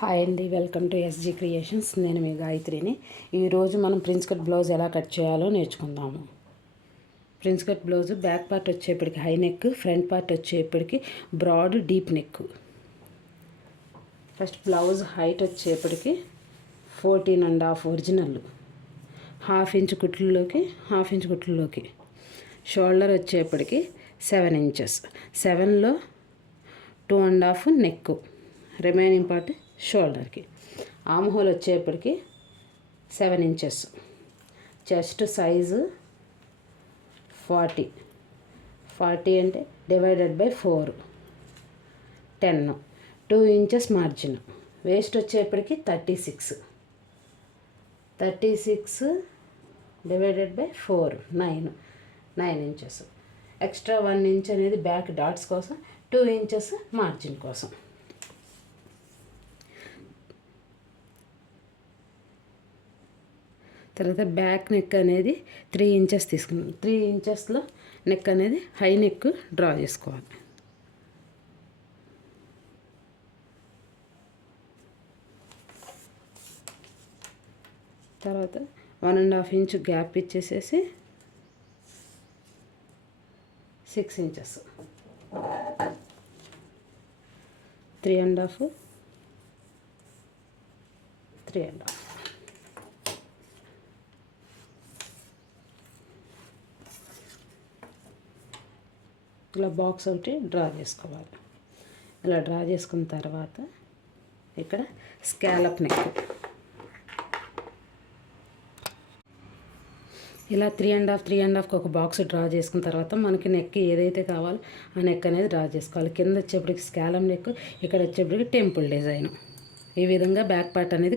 Hi అండి, welcome to SG creations. నేను మీ గాయత్రిని. ఈరోజు మనం ప్రిన్స్ కట్ బ్లౌజ్ ఎలా కట్ చేయాలో నేర్చుకుందాము. Prince cut blouse back part వచ్చేప్పటికి హై నెక్, ఫ్రంట్ పార్ట్ వచ్చేప్పటికి broad deep neck. First blouse height వచ్చేప్పటికి 14.5 ఒరిజినల్, హాఫ్ ఇంచ్ కుట్లలోకి షోల్డర్ వచ్చేప్పటికి 7 ఇంచెస్, 7లో 2.5 నెక్, రిమైనింగ్ పార్ట్ షోల్డర్కి. ఆమ్ హోల్ వచ్చేప్పటికి 7 ఇంచెస్, చెస్ట్ సైజు 40 అంటే divided by 4 10, 2 inches margin. Waist వచ్చేప్పటికి 36 divided by 4 9 inches. Extra 1 inch అనేది బ్యాక్ డాట్స్ కోసం, 2 ఇంచెస్ మార్జిన్ కోసం. తర్వాత బ్యాక్ నెక్ అనేది 3 ఇంచెస్ తీసుకున్నాం. 3 ఇంచెస్లో నెక్ అనేది హై నెక్ డ్రా చేసుకోవాలి. తర్వాత 1.5 ఇంచ్ గ్యాప్ ఇచ్చేసేసి 6 ఇంచెస్, 3.5 ఇలా బాక్స్ ఒకటి డ్రా చేసుకోవాలి. ఇలా డ్రా చేసుకున్న తర్వాత ఇక్కడ స్కాలప్ నెక్ ఇలా 3.5 ఒక బాక్స్ డ్రా చేసుకున్న తర్వాత మనకి నెక్ ఏదైతే కావాలో ఆ నెక్ అనేది డ్రా చేసుకోవాలి. కింద వచ్చేప్పటికి స్కాలప్ నెక్, ఇక్కడ వచ్చేప్పటికి టెంపుల్ డిజైన్. ఈ విధంగా బ్యాక్ పార్ట్ అనేది